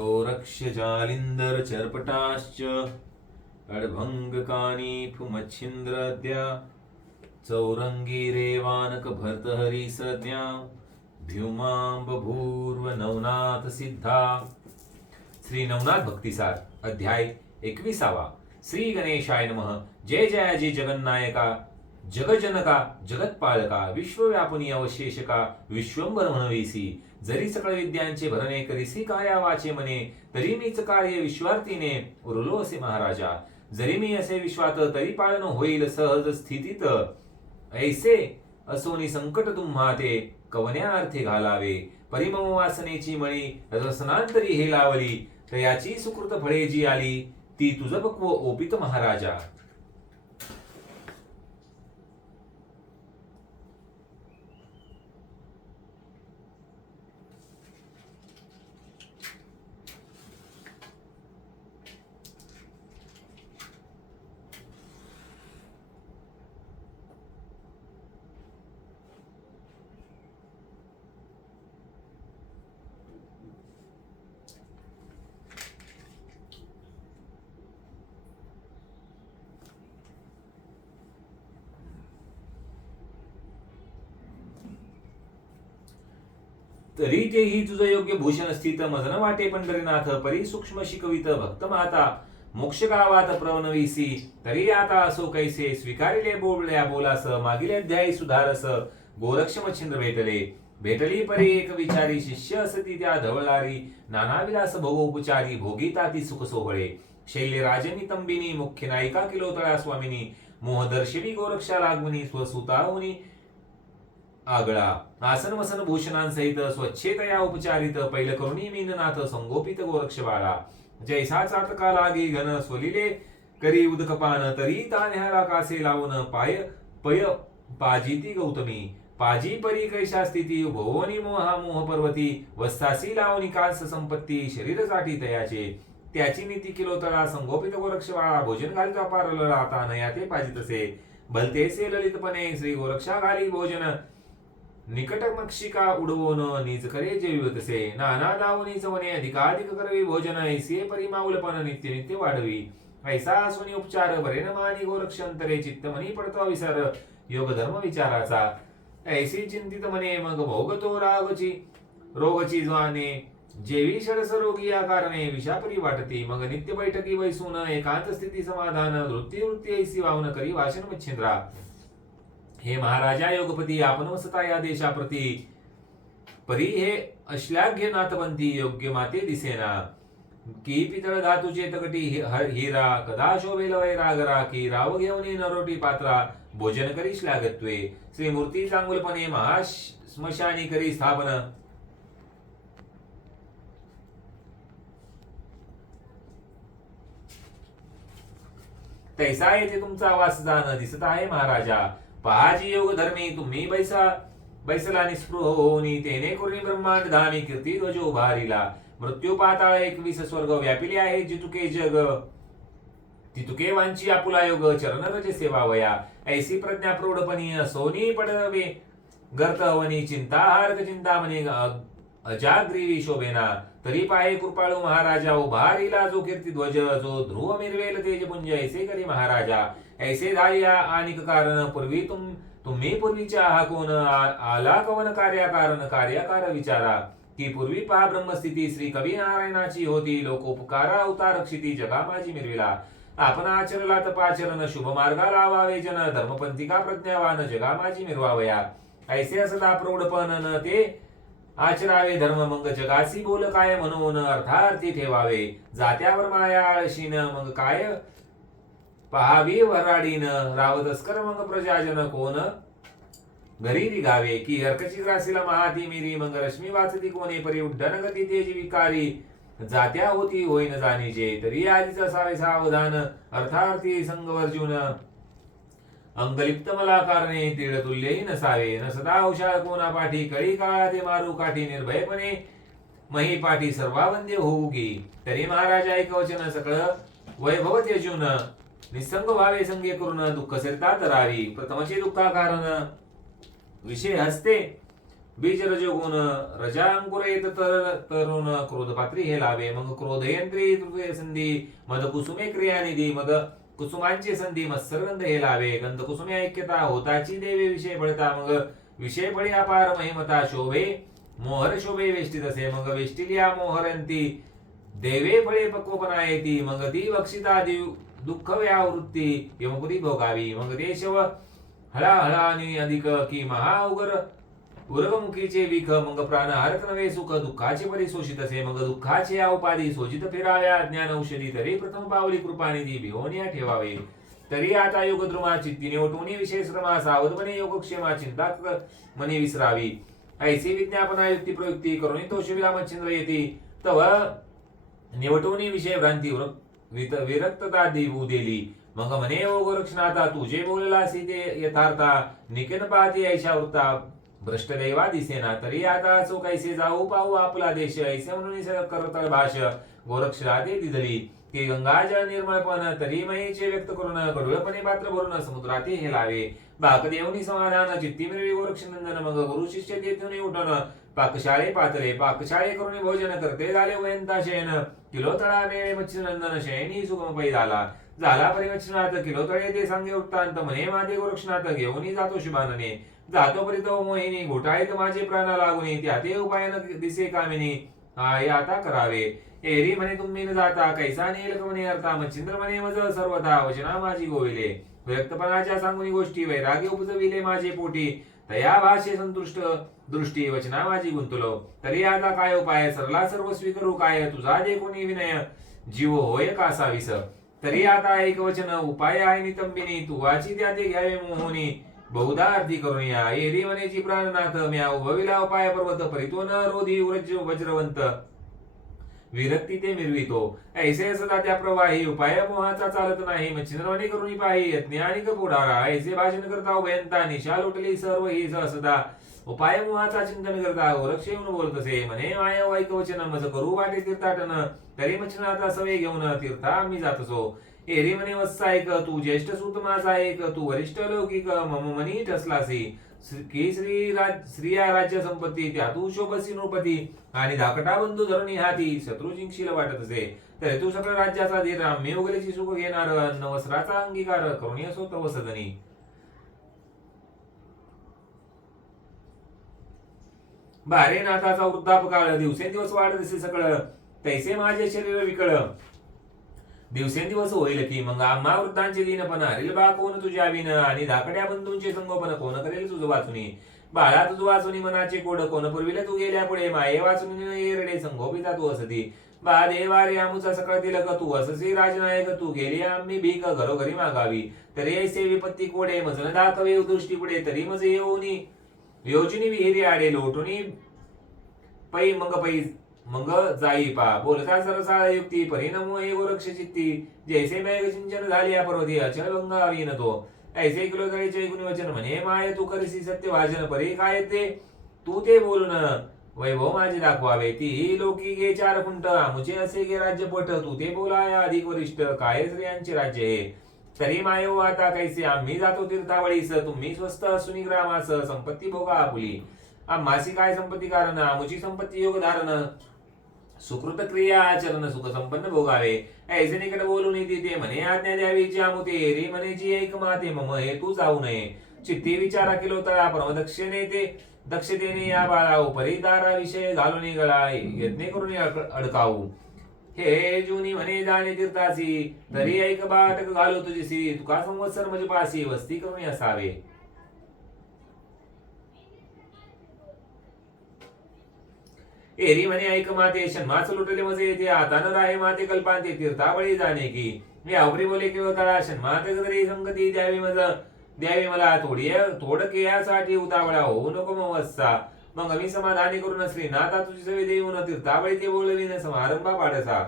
गोरक्ष्यजालिन्दर चर्पटाश्च अड्भङ्गकानीफुमच्छिन्द्रद्या चौरङ्गी रेवानक भर्तहरी संज्ञा भ्युमां बभूर्व नवनाथ सिद्धा श्री नवनाथ भक्तिसार अध्याय एकविसावा। श्री गणेशाय नमः। जय जयाजी जगन्नायका जगजनका जगत्पालका विश्वव्यापनी अवशेषका विश्वंबर म्हणवेसी जरी सकळ विद्यांचे भरणे करीसी काया वाचे मने तरी मीच कार्य विश्वार्थीने उरलो असे महाराजा. जरी मी असे विश्वात तरी पाळण होईल सहज स्थितीत. ऐसे असोनी संकट तुम्हा ते कवन्या अर्थी घालावे. परिमम वासनेची मळी रसनांतरी हे लावली तयाची सुकृत फळे जी आली ती तुझ पक्व ओपित महाराजा. तरी ते ही तुझं योग्य भूषण स्थित मजन वाटे पंढरीनाथ परी सूक्ष्म शिकवित भक्त माता. मोक्ष गावात प्रवणवीसी तरी आता असो कैसे स्वीकारिले बोलल्या बोलास मागील अध्यायी सुधारस गोरक्ष मच्छिंद्र भेटले. भेटली परी एक विचारी शिष्य असती त्या धवळारी नाना विलास भोगोपचारी भोगिता ती सुख सोहळे. शैल्य राजनी तंबिनी मुख्य नायिका किलोतळा स्वामिनी मोहदर्शिनी गोरक्षा लागमनी स्वसुताहुनी आगळा. आसन वसन भूषणांसहित स्वच्छेतया उपचारित पैल करुणी मीननाथ संगोपित गोरक्ष बाळा जैसा चातका लागे घन स्वलिले करी उदकपान तरी तान्ह्याला कासे लावून पाय पय पाजिती गौतमी. पाजी परी कैशा स्थिती भोवनी मोहा मोह पर्वती वस्तासी लावणी कांस संपत्ती शरीरसाठी तयाचे त्याची नीती किलो तळा संगोपित गोरक्ष बाळा भोजन घालित अपार आता नया ते पाजित असे भलतेसे ललितपणे श्री गोरक्षा घाली भोजन. निकट मक्षिका उडवून नीच करे जेविवतसे नाना दावनी चवणे अधिकाधिक करवी भोजन ऐसे परिमाऊलपण नित्य नित्य वाढवी ऐसा सुनी उपचार बरे मानी गोरक्षांतरे चित्त मनी पडतो विसर योग धर्म विचाराचा ऐसी चिंतित मने मग भोगतो रागची रोगची ज्वाने जेवी षडस रोगी या कारणे विषापरी वाटती मग नित्य बैठकी वैसून एकांत स्थिती समाधान वृत्ती वृत्ती ऐसी वावन करी वाचन मच्छिंद्रा हे महाराजा योगपती आपण वसता या देशाप्रती. परी हे अश्लाघ्य नाथपंथी योग्य माते दिसेना. की पितळ धातूचे तकटी हिरा कदा शोभेल वैरागरा की राव घेऊन नरोटी पात्रा भोजन करी श्लाघत्वे श्री मूर्ती चांगुलपणे महास्मशानी करी स्थापन. तैसा येथे तुमचा वास दिसत आहे महाराजा. पहाजी योग धर्मी तुम्ही बैसा बैसला निस्पृह होऊनी तेने कुर्णी ब्रह्मांड धामी कीर्ती ध्वज उभारिला मृत्यू पाताळ एकवीस स्वर्ग व्यापिले आहे जितुके जग. तितुके वांची आपुला योग चरण रज सेवा वया. ऐसी प्रज्ञा प्रौढपणी सोनी पडवे. गर्त हवनी चिंता हार्ग चिंता म्हणे अजाग्रीवी शोभेना. तरी पाहे कृपाळू महाराजा उभारिला जो कीर्ती ध्वज जो ध्रुव मिरवेल तेजपुंज ऐसे करी महाराजा. ऐसे दाया आणि कारण पूर्वी तुम तुम्ही पूर्वीच्या हाकून कोण आला कवन कार्या कारण कार्याकार विचारा? की पूर्वी पहा ब्रह्मस्थिती श्री कवी नारायणाची होती लोकोपकारा अवतार क्षिती जगा माझी मिरविला। आपण आचरला तपाचरण शुभ मार्गा लावावे जन धर्मपंथिका प्रज्ञावान जगा माझी मिरवावया। ऐसे असला प्रौढपण न ते आचरावे धर्म मग जगासी बोल काय म्हणून अर्थार्थी ठेवावे। जात्यावर माया आळशीन मग काय पहावी वराडीन रावतस्कर मग प्रजाजन कोण? घरी निघावे की हरकची राशीला महाती मिरी मग रश्मी वाचती कोणे? परी उड्डन गती तेजी विकारी. जात्या होती होईन जाणीचे तरी आधीच असावे सावधान. अर्थार्थी संगवर्जुन. अंगलिप्त मला कारणे तीळ तुल्यही नसावे. न सदा औषा कोणा पाठी कळी काळा ते मारू काठी निर्भयपणे. मही पाठी सर्वावंद्य होऊ की तरी महाराजा ऐकवचन सकळ वैभव त्यजून निसंग व्हावे संगे करून दुःख सिरता धरावी प्रथमचे दुःखा कारण विषय हसते. बीज रजोगुण रजांकुर येत तर तरुण क्रोध पात्री हे लावे मग क्रोध यंत्री तृतीय संधी मद कुसुमे क्रियानिधी मद कुसुमांची संधी मत्सरगंध हे लावे गंध कुसुमे ऐक्यता होताची देवे विषय बळता मग विषय बळी अपार महिमता शोभे मोहर शोभे वेष्टीत असे. मग वेष्टिलिया मोहरंती देवे फळे पक्वपणा येती मग ती बक्षिता देव दुःख व्यावृत्ती यमपुरी भोगावी मग देशव हळाहळा आणि अधिक कि महा उगर उरगमुखीचे विख मग प्राण हरत नवे सुख दुःखाचे परी शोषित असे मग दुःखाचे या उपाधी शोषित फिराव्या ज्ञान औषधी तरी प्रथम पावली कृपानिधी भिवोनिया ठेवावे तरी आता योग द्रुमा चित्ती निवटुनी विषय श्रमा सावधपणे योगक्षेमा चिंता क- मनी विसरावी ऐसी विज्ञापना युक्ती प्रयुक्ती करुणी तो शिविरामच्छिंद्र येती तव निवटोनी विषय भ्रांती वित- विरक्तता देऊ दिली मग म्हणे ओ गोरक्षनाथा तुझे जे बोललासी ते यथार्था. निकेन पाहते ऐशा वृत्ता. भ्रष्टदैवा दिसेना तरी आता असो कैसे जाऊ पाहू आपला देश. ऐसे म्हणून करत भाष गोरक्षला ते दिली ती गंगाजळ निर्मळपण तरी मयेचे व्यक्त करून कडुळपणे पात्र भरून समुद्रात हे लावे. बाक देवनी समाधान चित्ती मिळवी गोरक्षनंदन. मग गुरु शिष्य तेथून उठण पाकशाळे पातळे पाकशाळे करून भोजन करते. झाले वयंता शयन किलो तळा मेळे मच्छिनंदन शयनी सुगम पै झाला. झाला परिवचनात किलो तळे ते सांगे वृत्तांत म्हणे माझे गोरक्षनाथ घेऊन जातो शुभानने. जातो परित मोहिनी. घोटाळीत माझे प्राण लागुनी त्या उपायन दिसे कामिनी. हाय आता करावे. एरी म्हणे तुम्ही न जाता. कैसा नेल म्हणे अर्था मच्छिंद्र म्हणे मज सर्वथा वचना माझी गोविले. विरक्तपणाच्या सांगुनी गोष्टी वैराग्य उपजविले माझे पोटी. तया भाषे संतुष्ट दृष्टी वचना माझी गुंतलो. तरी आता काय उपाय? सरला सर्व स्वीकारू काय? तुझा जे कोणी विनय जीव होय कासाविस तरी आता एक वचन उपाय आहे नितंबिनी तू वाची त्या ते घ्यावे मोहनी. बहुधा अर्थी करून या एरी मनेची प्राणनाथ म्या उभविला उपाय पर्वत परितो न रोधी उरज वज्रवंत. विरक्ती ते मिरवितो ऐसे सदा त्या प्रवाही उपाय मोहाचा चालत नाही. मच्छिंद्रवाणी करून पाही ज्ञानिक पुढारा ऐसे भाषण करता उभयंता निशा लोटली सर्व ही सदा उपाय मोहाचा चिंतन करता गोरक्ष येऊन बोलत असे म्हणे माय वाईक वचन मज करू वाटे तीर्थाटन. तरी मच्छिनाथा सवे घेऊन तीर्था आम्ही जातसो. एरी म्हणे वत्सा ऐक तू ज्येष्ठ सूत माझा ऐक तू वरिष्ठ लौकिक मम मनी ठसलासी. श्री- श्री राज स्त्रिया राज्य संपत्ती त्या तू शोभसी नृपती आणि धाकटा बंधू धरणी हाती शत्रू जिंकशील वाटत असे. तर तू सकळ राज्याचा धीर मी उगलेची सुख घेणार नवसराचा अंगीकार करुणी असो तव सदनी. बारे नाथाचा वृद्धापकाळ दिवसेंदिवस वाढत असे सकळ तैसे माझे शरीर विकळ. दिवसेंदिवस होईल की मग आम्हा वृद्धांची दीनपणा हरील बा कोण तुझ्या विन आणि धाकड्या बंधूंचे संगोपन कोण करेल तुझं वाचुनी? बाळा तुझ वाचुनी मनाचे कोड कोण पुरविले? तू गेल्या पुढे माये वाचुनी येरडे संगोपिता तू असती. बा देवा रे आमुचा सकळ तिलक तू अससी राजनायक तू गेली आम्ही भीक घरोघरी मागावी. तरी ऐसे विपत्ती कोडे मजन दाखवे दृष्टी पुढे तरी मज येऊनी. योजनी विहिरी आडे लोटुनी. पै मग पै मग जाई पा. बोलता सरसा युक्ती परिणाम हे हो रक्ष चित्ती. जैसे मेघ सिंचन झाली या पर्वती अचल भंग तो ऐसे किलो तळीचे गुणी वचन म्हणे माय तू करसी सत्य वाचन परी काय ते? तू ते बोलून वैभव माझे दाखवावे ती लोकी गे चार फुंट आमुचे असे गे राज्य पट तू ते बोलाया अधिक वरिष्ठ. काय स्त्रियांचे राज्य हे? तरी मायो हो आता कैसे? आम्ही जातो तीर्थावळीस तुम्ही स्वस्त असुनी ग्रामास. संपत्ती भोगा आपुली. आम्हाशी काय संपत्ती कारण? आमुची संपत्ती योग धारण सुकृत क्रिया आचरण सुख संपन्न भोगावे ऐसे निकट बोलून येते ते म्हणे आज्ञा द्यावीची आमुते रे म्हणे ऐक माते मम हे तू जाऊ नये। चित्ती विचारा केलो तळा परम दक्षिणे ते दक्षतेने या बाळा उपरी दारा विषय घालून गळा यज्ञ करून अडकावू। हे जुनी म्हणे जाणे तीर्थासी तरी ऐक बाटक घालो तुझीसी तुका संवत्सर म्हणजे पासी वस्ती करून असावे। एरी म्हणे ऐक माते शन्माच लुटले मजे येते आता न राहे माते कल्पांते तीर्थावळी जाणे की हो मी अवरी बोले किंवा तळा शन्मात तरी संगती द्यावी मज द्यावी मला थोडी थोड केयासाठी उतावळा होऊ नको मवस्सा मग मी समाधानी करून श्रीनाथा तुझी सवे देऊन तीर्थावळी ते बोलवीन समारंभा पाडसा.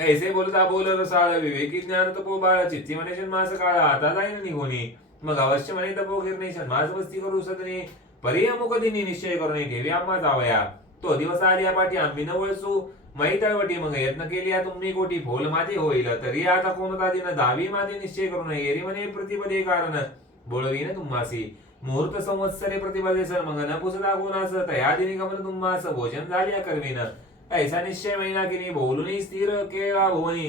ऐसे बोलता बोल रसाळ विवेकी ज्ञान तपो बाळ चित्ती म्हणे शन्मास काळा आता जाईन निघोनी. मग अवश्य म्हणे तपो गिरणे शन्मास मस्ती करू सदने. परी निश्चय करून ठेवी आम्हा जावया. तो दिवस आलिया पाठी आम्ही न वळसू. मै तळवटी मग यत्न केली तुम्ही कोटी फोल माझे होईल. तरी आता कोणता दिन दहावी माझे निश्चय करून येरी म्हणे प्रतिपदे कारण. बोलवीन तुम्हासी. मुहूर्त संवत्सरे प्रतिपदे सर मग न नपुस कोणास तया दिनी गमन तुम्हास. भोजन झाले करवीन ऐसा निश्चय महिना की बोलून स्थिर केला भुवनी.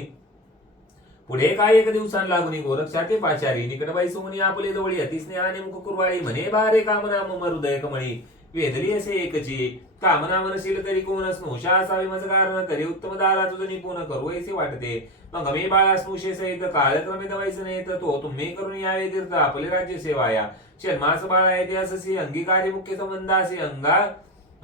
पुढे काय एक दिवसान लागून गोरक्षाते पाचारी निकटबाई सोमनी आपले जवळी अतिस्नेहाने मुख कुरवाळी म्हणे बारे कामना मम हृदय कमळी. वेदली असे एकची कामना मनशील तरी कोण स्नुषा असावी माझं कारण तरी उत्तम दारा तुझं निपुण करू ऐसे वाटते. मग मी बाळा स्नुषे सहित काळक्रमे दवायचं नाही तर तो तुम्ही करून यावे तीर्थ आपले राज्य सेवाया. जन्मास बाळा ऐतिहासी अंगीकारी मुख्य संबंधासी अंगा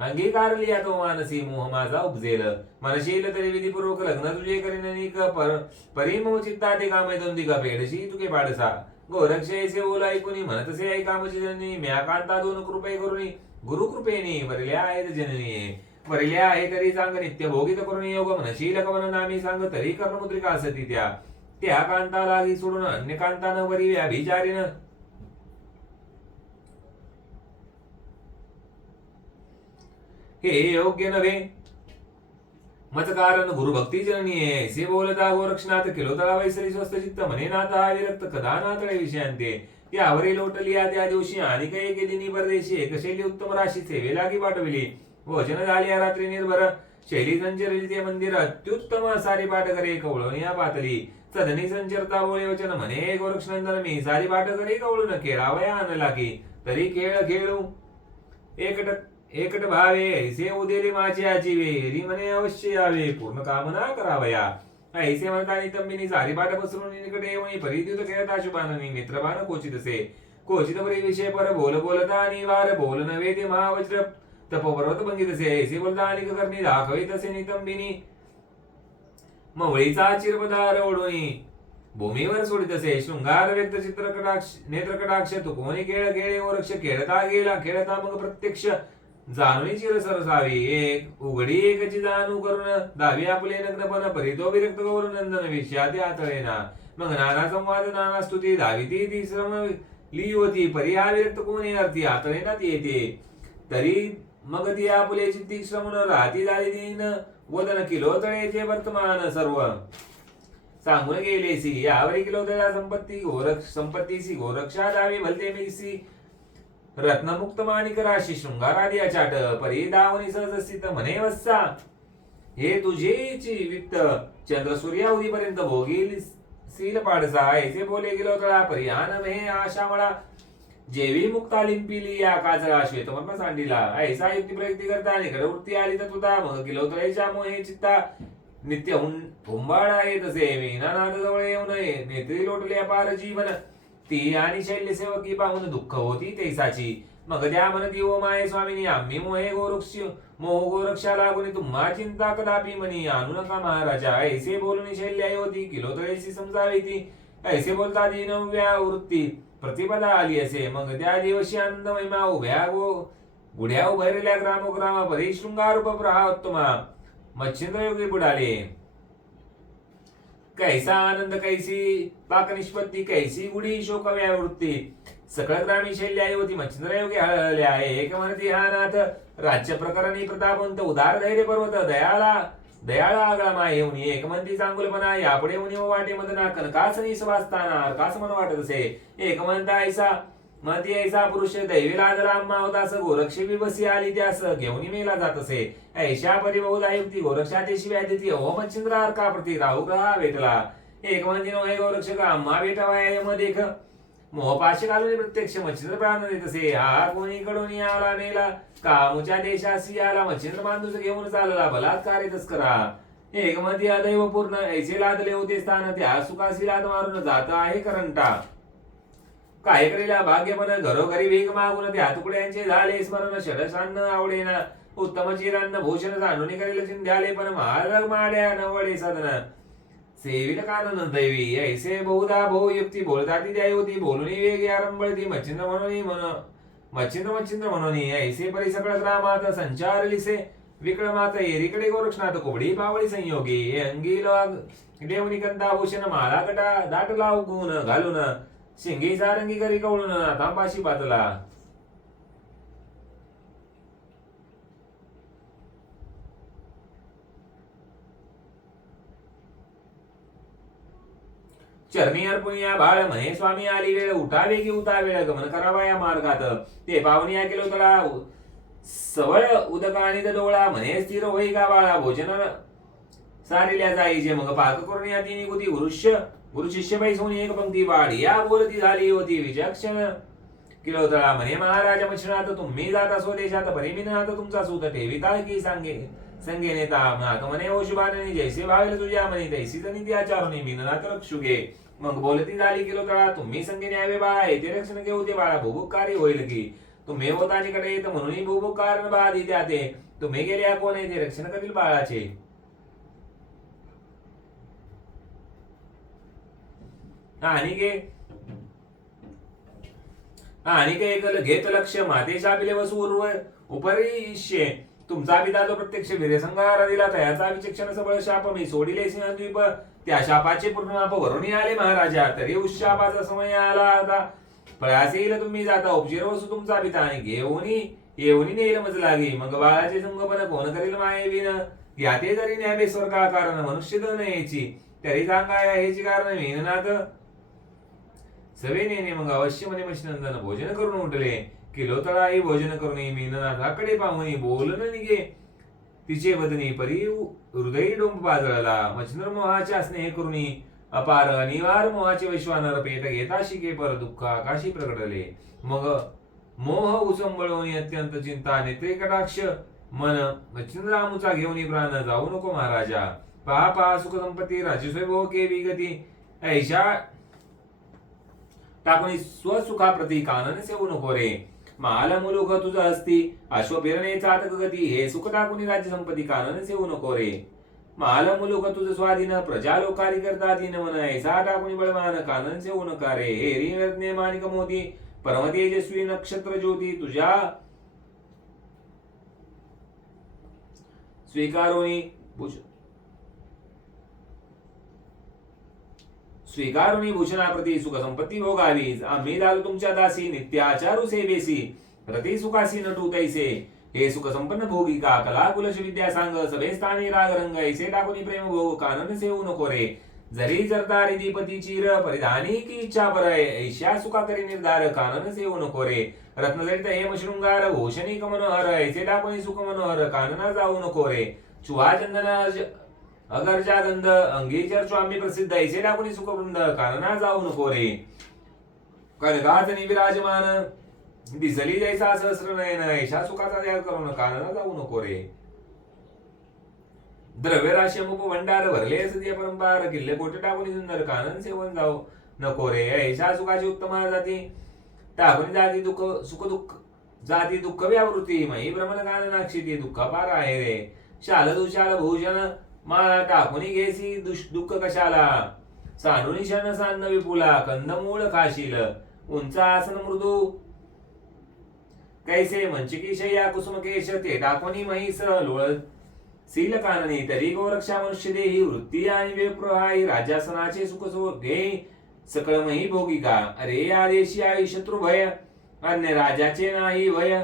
अंगीकार लिया तो मानसी मोह माझा उपजेल. मनशील तरी विधीपूर्वक लग्न तुझे करीन निक पर परिमो चित्ता ते कामे दोंदिका तुके पाडसा. गोरक्ष ऐसे बोल ऐकुनी म्हणतसे ऐकामची जननी. म्या कांता दोन कृपे करुनी. गुरु कृपेनी वरल्या आहेत जननी. वरल्या आहे तरी सांग नित्य भोगित करून. योग म्हणशील कवन नामी सांग तरी कर्णमुद्रिका असती त्या. त्या कांता लागी सोडून अन्य कांतानं वरी व्याभिचारीनं. हे योग्य नव्हे. मत कारण गुरुभक्ती जननी से बोलता गोरक्षनाथ किलो तळा वैसरी स्वस्त चित्त म्हणे नाथा विरक्त कदा नातळे विषयांते. यावरी लोटली या त्या दिवशी आणि काही गेली परदेशी. एकशैली उत्तम राशी सेवे लागी पाठविली. भोजन झाली या रात्री निर्भर. शैली संचरली ते मंदिर अत्युत्तम सारी पाठ करे कवळून या पातली सदनी संचरता बोळे वचन म्हणे गोरक्षनंदन मी. सारी पाठ करे कवळून केळावया आण लागी. तरी खेळ. खेळू एकटक एकट भावे ऐसे उदेली माझे आजीवे री म्हणे अवश्य यावे पूर्ण कामना करावया. ऐसे म्हणता तंबिनी सारी पाठ पसरून निकटे येऊन परिद्युत खेळता शुभाननी मित्रबान कोचित असे. कोचित परी विषय पर बोल बोलता आणि वार बोल नव्हे ते महावज्र तपोपर्वत बंगित असे. ऐसे बोलता आणि करणी दाखवित असे नितंबिनी मवळीचा चिरपदार ओढोनी भूमीवर सोडित असे. शृंगार व्यक्त चित्र कटाक्ष नेत्र कटाक्ष तुकोनी खेळ खेळे वृक्ष खेळता गेला खेळता मग प्रत्यक्ष जाणून चिर सरसावी एक उघडी एकची जाणू करून दावी आपले नग्नपण परितो विरक्त करून नंदन विषयात आतळेना. मग नाना संवाद नाना स्तुती दावी ती श्रम ली होती परी हा विरक्त कोणी अर्थी ती येते. तरी मग ती आपुले चित्ती श्रमण राहती झाली दिन वदन किलो तळेचे वर्तमान सर्व. सांगून गेले सी यावरी किलो तळा संपत्ती गोरक्ष संपत्तीसी गोरक्षा दावी भलते मिसी रत्नमुक्त माणिक राशी शृंगारादी अचाट परी दावणी सहज स्थित म्हणे वस्सा हे तुझेची वित्त चंद्र सूर्या उदीपर्यंत भोगील सील पाडसा ऐसे बोले गेलो तळा परिहान मे आशा मळा. जेवी मुक्ता लिंपिली या काजळा श्वेतमर्म सांडिला. ऐसा युक्ती प्रयुक्ती करता निकड वृत्ती आली तर तुता. मग किलो तळेच्या मोहे चित्ता. नित्य हुंबाळा येत असे मीनानाथ जवळ येऊ नये. नेत्री लोटले अपार जीवन. ती आणि शैल्य सेवकी पाहून दुःख होती तेसाची. मग त्या म्हणती ओ माये स्वामिनी आम्ही मोहे गोरक्ष मोह गोरक्षा लागून तुम्हा चिंता कदापि म्हणी आणू नका महाराजा. ऐसे बोलून शैल्या होती किलो तळेशी समजावी ती. ऐसे बोलता दिनव्या वृत्ती प्रतिपदा आली असे. मग त्या दिवशी आनंद महिमा उभ्या गो गुढ्या उभारलेल्या ग्रामोग्राम परिशृंगारूप प्रहा उपप्रहात्तमा मच्छिंद्र योगी बुडाले. कैसा आनंद कैसी पाक निष्पत्ती कैसी गुढी शोक व्यावृत्ती सकळ ग्रामी शैली आई होती मच्छिंद्र योगी हळहळले आहे. एक म्हणती हा नाथ राज्य प्रकरणी प्रतापवंत उदार धैर्य पर्वत दयाळा दयाळा आगळा माय येऊन एक म्हणती चांगुलपणा यापुढे मुनी वाटे मदना कनकासनी निसवासताना कास मन वाटत असे. एक म्हणता ऐसा मती यायचा पुरुष दैवी लाजला आम्हा होता गोरक्षी बसी आली त्यास घेऊन मेला जात असे. ऐशा परी बहुधा युक्ती गोरक्षाची शिव्या देती ओ मच्छिंद्र का प्रती राहू ग्रहा भेटला. एक म्हणजे नो हे गोरक्ष का आम्हा भेटावा यम देख. मोहपाशी घालून प्रत्यक्ष मच्छिंद्र प्राण देत असे. हा कोणीकडून आला मेला. कामुच्या देशासी आला मच्छिंद्र बांधूच घेऊन चालला. बलात्कार येतच करा एक मध्ये अदैव पूर्ण ऐसे लादले होते स्थान. त्या सुखासी लाद मारून जात आहे करंटा. काय करेला मन घरोघरी वेग मागून त्या तुकड्यांचे झाले स्मरण शरसान्न आवडेना उत्तम चिरान्न भूषण जाणून करेल चिंध्याले पण महारग माड्या नवळे साधन सेविल कानन दैवी ऐसे बहुधा बहु युक्ती बोलता ती द्याय होती बोलून वेग आरंभळती मच्छिंद्र म्हणून म्हण मच्छिंद्र मच्छिंद्र म्हणून ऐसे परी सकळ ग्रामात संचारलिसे विक्रमात एरीकडे गोरक्षनाथ कोबडी पावळी संयोगी अंगी लोग देवनिकंता कंदा भूषण माला कटा दाट लाव गुण घालून. शिंगी सारंगी करी कवळून तांबाशी पातला. चरणी अर्पण या बाळ म्हणे स्वामी आली वेळ उठावे की उता वेळ गमन करावा या मार्गात. ते पावनी या केलो तळा सवळ उदक आणि डोळा म्हणे स्थिर होई का बाळा? भोजन सारिल्या जाईचे मग पाक करून या तिने गुती गुरुष्य गुरु शिष्य बैसून एक पंक्ती वाढ या बोलती झाली होती विचक्षण। किलोतळा म्हणे महाराज मच्छिनाथ तुम्ही जाता स्वदेशात परिमिनाथ तुमचा सूत ठेविता की सांगे? संगे नेता नाथ म्हणे ओ शुभाननी जैसे भावेल तुझ्या म्हणे तैसी जनी ती आचारुनी मिननाथ रक्षुगे मग बोलती झाली किलोतळा तुम्ही संगे न्यावे बाळा येते रक्षण घेऊ ते बाळा भूभुकारी होईल की. तुम्ही होता होतानीकडे येत म्हणून भुभुकार बाधी द्या ते तुम्ही गेल्या कोण येते रक्षण करील बाळाचे. आणि गे आणि काही एक घेत लक्ष मातेच्या पिले वसूर उपरिष्ये तुमचा पिता जो प्रत्यक्ष वीरसंगार दिला त्याचा विचक्षण सबळ शाप मी सोडिले सिंहद्वीप. त्या शापाचे पूर्ण माप भरून आले महाराजा तरी उशापाचा समय आला आता. फळास तुम्ही जाता उपजीर वसू तुमचा पिता आणि घेऊनी येऊनी नेल मज लागे मग बाळाचे संगोपन कोण करील माये विन याते जरी न्यावे स्वर्गा कारण मनुष्य धन याची तरी सांगा याची कारण मेहनत सवेने मग अवश्य म्हणे मच्छनंदन भोजन करून उठले किलोतळाई भोजन करून मीननाथाकडे पाहुणी बोलून निघे तिचे वदनी परी हृदयी डोंब बाजळला मच्छनर मोहाच्या स्नेह करून अपार अनिवार मोहाचे वैश्वानर पेट घेता शिके पर दुःख आकाशी प्रकटले मग मोह उसंबळवणी अत्यंत चिंता नेत्रे कटाक्ष मन मच्छिंद्रामुचा घेऊन प्राण जाऊ नको महाराजा पहा पहा सुख संपत्ती राजस्वय भोग के विगती ऐशा टाकून स्वसुखाप्रती कानन सेवू नको रे माल मुलुख तुझं असती अश्व चातक गती हे सुख टाकून राज्य संपत्ती कानन सेवू नको रे माल मुलुख तुझं स्वाधीन प्रजा लोकारी करता दिन मन ऐसा टाकून बळमान कानन सेवू नका रे हे रि मानिक मोती परम तेजस्वी नक्षत्र ज्योती तुझ्या स्वीकारोनी भूष स्वीकारुनी भूषणाप्रती सुख संपत्ती भोगावी. आम्ही झालो तुमच्या दासी नित्याचारू सेवेसी. रती सुखासी नटू तैसे हे सुख संपन्न भोगिका कला कुलश विद्या सांग. सभे स्थानी राग रंग ऐसे टाकून प्रेम भोग कानन सेवू नको रे जरी जरदारी दीपती चिर परिधानी की इच्छा पर ऐशा सुखा करी निर्धार कानन सेवू नको रे रत्नजडित हेम शृंगार भूषणी मनोहर ऐसे टाकून सुख मनोहर कानना जाऊ नको रे चुहा चंदन अगरच्या गंध अंगीचर स्वामी प्रसिद्ध ऐसे टाकून सुखवृंद? कानना जाऊ नको रे. कनकातनी विराजमान दिसली जैसा सहस्र नयन ऐशा सुखाचा त्याग करून कानना जाऊ नको रे. द्रव्य राशी मुख भंडार भरले सध्या परंपार. किल्ले कोटे टाकून सुंदर कानन सेवन जाऊ नको रे. ऐशा सुखाची उत्तम जाती. टाकून जाती दुःख सुख दुःख जाती दुःख व्यावृत्ती. मही भ्रमण काननाक्षी ती दुःख पार आहे रे. शाल दुशाल भूषण माळा टाकून घेसी दुष दुःख कशाला? सानुनी क्षण सान्न विपुला कंदमूळ खाशील उंच आसन मृदू. कैसे मंचकीश या कुसुमकेश ते टाकून म्हैस लोळ. सील काननी तरी गोरक्षा मनुष्य देही वृत्ती आणि विप्रहाई राजासनाचे सुख सो घे सकळमही भोगिका अरे आदेशी आई शत्रू भय अन्य राजाचे नाही भय.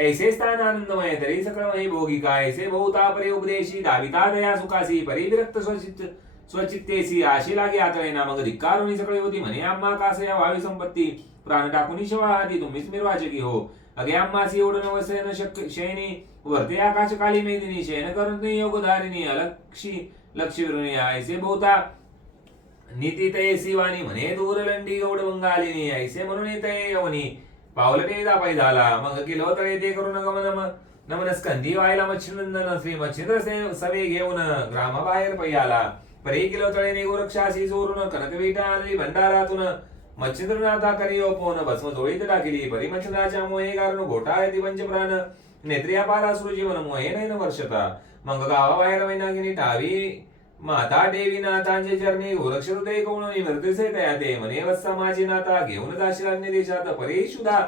ऐसे स्थान आनंदमय तरी सकळमही भोगिका ऐसे बहुता परे उपदेशी दाविता दया सुखासी परिविरक्त स्वचित स्वचित्तेसी आशी लागे आतळेना मग धिक्कारुनी सकळे होती म्हणे आम्हा कासया व्हावी संपत्ती प्राण टाकून शवाहाती तुम्हीच निर्वाचकी हो. अगे आम्हासी एवढं नवसेन शक शयनी वरते आकाश काली मेदिनी शयन करून योगधारिणी अलक्षी लक्ष विरुणी ऐसे बहुता नीती तये वाणी म्हणे दूरलंडी गौड बंगालिनी ऐसे म्हणून येते यवनी पावलटे दापाई झाला मग किलो तळे ते करून नम नमन स्कंदी व्हायला मच्छिनंदन श्री मच्छिंद्र सवे घेऊन ग्रामाबाहेर पै आला परे किलो तळे गोरक्षासी चोरून कनकविटा आणि भंडारातून. मच्छिंद्रनाथा करी ओपोन भस्म जोळीत टाकली. परी मच्छिंद्राच्या मोहे कारण घोटाळे ती पंचप्राण नेत्रिया पारा जीवन मोहे नैन वर्षता. मग गावाबाहेर वैनागिनी ठावी माता देवी नाथांचे चरणी गोरक्ष हृदय कोणी मृत्यूचे तया ते म्हणे वत्सा माझी नाथा घेऊन जाशील अन्य देशात. परे शुधा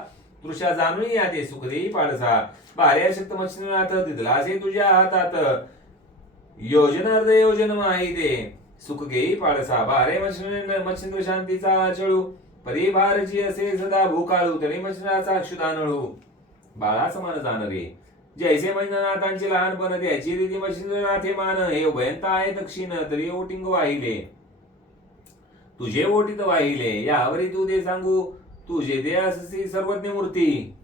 तृषा जाणून या ते सुखदेही पाडसा. बाऱ्या शक्त मच्छिनाथ तिथलासे तुझ्या हातात. योजना अर्ध योजन माही सुख घेई पाडसा. बारे मच्छिन मच्छिंद्र शांतीचा आचळू. परी भारची असे सदा भूकाळू. तरी मच्छिनाचा क्षुदानळू बाळा समान जाण जैसे मंजनाथांचे लहानपण त्याची रीती हे मान हे उभयंत आहे दक्षिण तरी ओटिंग वाहिले. तुझे ओटीत वाहिले यावरी तू दे सांगू. तुझे दे अससी सर्वज्ञ मूर्ती.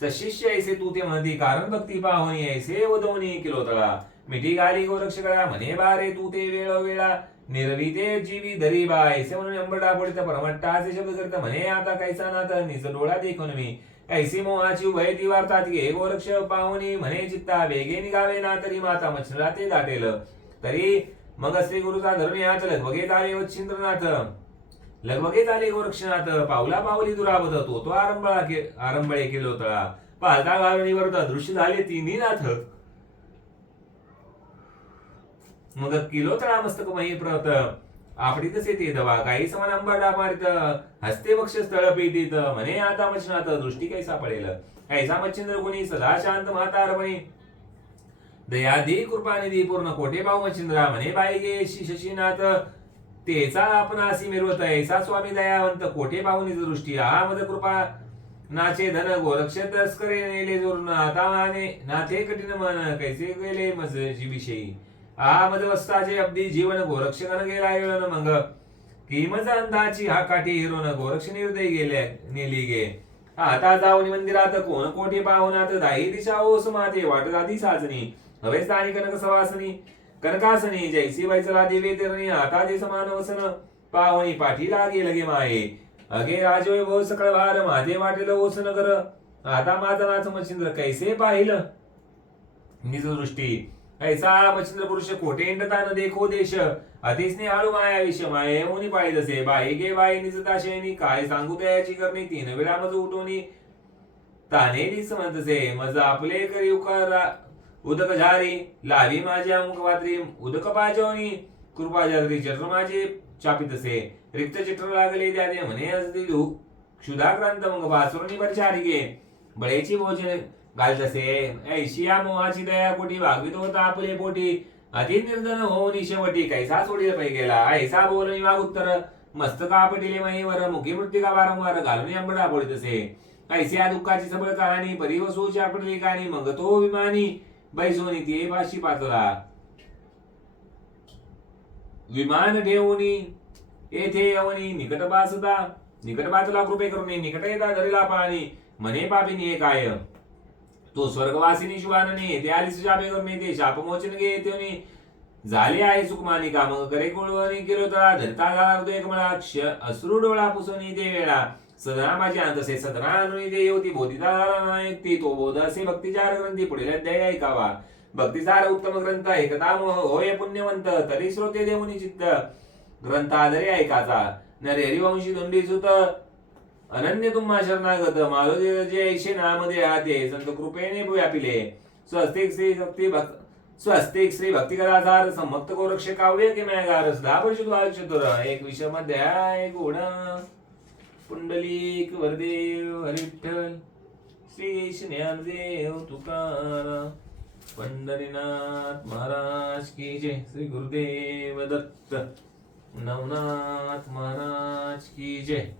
सशिष्य ऐसे तू ते म्हणती कारण भक्ती पाहुणी ऐसे वदवणी किलो तळा मिठी गाली गोरक्षकडा म्हणे बारे तू ते वेळोवेळा. निर्विते जीवी धरी बा ऐसे म्हणून अंबरडा पडित परमट्टा असे शब्द करता म्हणे आता कैसा नाथ निज डोळा देखून मी. ऐसी मोहाची उभय ती वार्तात घे गोरक्ष पाहुणी म्हणे चित्ता वेगे निघावे ना तरी माता मच्छरा ते दाटेल. तरी मग श्री गुरुचा धरून हात लगबगेत आले वच्छिंद्रनाथ. लगबगेत आले गोरक्षनाथ. पावला पावली दुरावत तो तो आरंभळा के आरंभळे केलो तळा. पाहता घालणी वरत दृश्य झाले तिन्ही नाथ. मग किलो तळा मस्तक मही प्रत. आपडीतच येते दवा काही समान अंबाडा मारित हस्ते बक्ष स्थळ पीडित म्हणे आता मच्छनाथ दृष्टी कैसा पडेल? कैसा मच्छिंद्र गुणी? सदा शांत म्हातारपणी दयादी कृपानिधी पूर्ण कोठे भाऊ मच्छिंद्रा? म्हणे बाई गे शशीनाथ. तेचा आपणासी मिरवत ऐसा स्वामी दयावंत कोठे भाऊनी दृष्टी? हा मद कृपा. नाचे धन गोरक्ष तस्करे नेले जोरून. आता माने नाथे कठीण मन कैसे गेले मज विषयी आ मद वस्ताचे जीवन गोरक्ष गेला येळन मग. किमज अंधाची हा काठी हिरोन गोरक्ष निर्दय गेले नेली गे. आता जाऊन मंदिरात कोण कोठे पाहुनात दाही दिशा ओस माते वाट आधी साजनी हवे स्थानी कनक सवासनी कनकासनी जैसी वैसला देवे तेरणी आता जे समान वसन. पाहुणी पाठी लागे लगे माये. अगे राजोय भो सकळ भार माझे वाटेल ओस नगर आता माझा नाच मच्छिंद्र कैसे पाहिलं? निजदृष्टी. दृष्टी ऐसा मच्छिंद्र पुरुष कोठे इंडता न देखो देश। अतिस्ने हळू माया विष माये मुनी पाळी जसे बाई गे बाई निज दाशेनी काय सांगू त्याची करणी तीन वेळा मज उठोनी ताने तानेली समजसे मज आपले करी उकारा। उदक झारी लावी माझी अमुक वात्री उदक पाजवणी। कृपा जागरी चक्र माझे चापितसे रिक्त चित्र लागले द्याने म्हणे असतील क्षुधाक्रांत मग बासुरणी बरचारी गे। बळेची भोजन घालतसे ऐशिया मोहाची दया कोटी वागवित होता आपले पोटी. अति निर्धन होऊन शेवटी कैसा सोडील पै गेला ऐसा बोलणी वाग उत्तर. मस्तका पटिले महीवर मुखी मृत्तिका वारंवार घालून अंबडा पडितसे ऐसिया दुःखाची सबळ कहाणी परिवसूची पडली कानी मग तो विमानी बैसोनी ते भाषी पातला विमान ठेवूनी येथे यवनी निकट बासदा निकट बाजूला कृपे करून निकट येता धरीला पाणी मने पापी हे काय तो स्वर्गवासिनी शिवानने ते आली शापे करून ते शापमोचन घे येते झाले आहे सुखमानी काम करे कोळवणी केलो तळा धरता झाला हृदय कमळाक्ष अश्रू डोळा पुसोनी ते वेळा. सदना माझी अंतसे सदना अनुनी ते होती बोधिता झाला नायक ती तो बोध असे भक्तिचार ग्रंथी पुढील अध्याय ऐकावा. भक्तिसार उत्तम ग्रंथ एकदा मोह होय पुण्यवंत तरी श्रोते देवनी चित्त. ग्रंथ आदरे ऐकाचा. नरे हरिवंशी धुंडी सुत अनन्य तुम्हा शरणागत मारुती जे ऐशे नामदे आते संत कृपेने व्यापिले स्वस्तिक श्री शक्ती भक्त स्वस्तिक श्री भक्ती कलाधार समक्त गोरक्ष काव्य के मॅगार दहा वर्ष चतुर एक विषम अध्याय गुण. पुंडलिक वरदेव हरिठ्ठल श्री ज्ञानदेव तुकारा. पंढरीनाथ महाराज की जय श्री गुरुदेव दत्त. नवनाथ महाराज की जय.